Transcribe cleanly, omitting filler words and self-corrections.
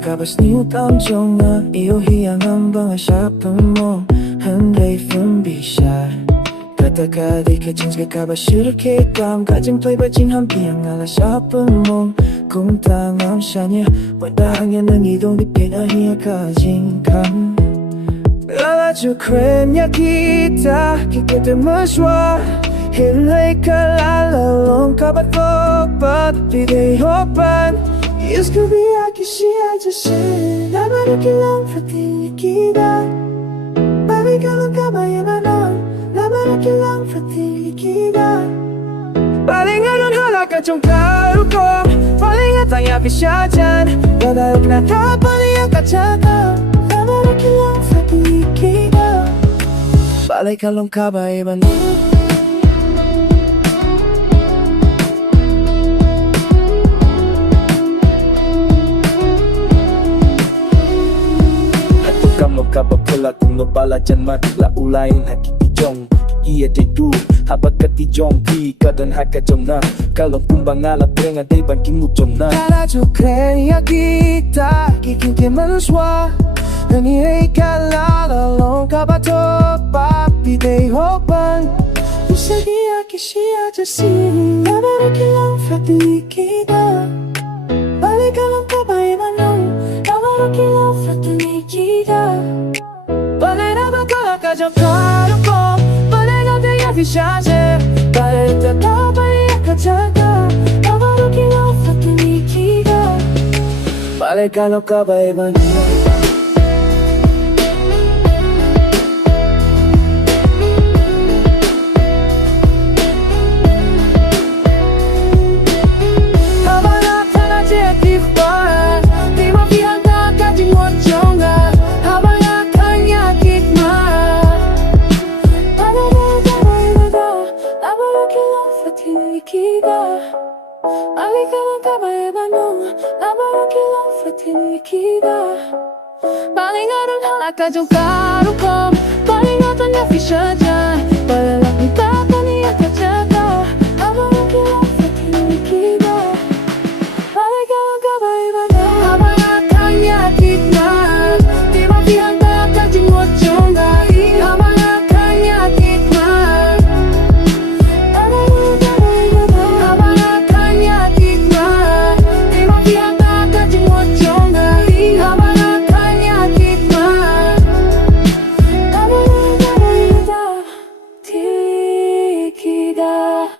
Kakabas niyo tamjong na iyo hiyangan banga siapang mo Handay fumbisha Kataka di ka jeans kakabas 이렇게 깜가진 플레이바 진한 비양ala siapang mo Kung tangam siya niya Wadahangyan ng idong di pinahiyakajing kam Lalaju kwenya kita Kikita maswa Hilay ka lalalong kabatok Piday hopan Yes, could be I can see I just said I'm not looking long for the kita Baby, kalong kabayan ano I'm not looking long for the kita Paling aron halaka chong klaro ko Paling atang yapi siya dyan Dadayok na ka, paling ang katsaka I'm not looking long for the kita Paling kalong kabayan ano Kapapula kung nabala dyan matila ulayin hakikijong Iya de du habat katijong Di kadan hakajong na Kalong kumbangalap dengan day banking mujong na Kalaju krenya kita Kikinti manswa Nani ay kalalalong kabatok Papi day hopan Usagi akishia jasi Nabara kilang fatili kita Balik kalong kabay manong Nabara kilang fatili kita Kajang klaro ko Balay na tayo fisyaje Balay na tayo balay kajaga Nabaro kilaw sa tunikida Balay ka no kabaiban Habang natanati at ipan Di mapihanda kating wajonga Habang Alikalang kabayaban mo Nabarakilang fatinikida Palingaron halaka jong karukom Palingatan niya fisya dyan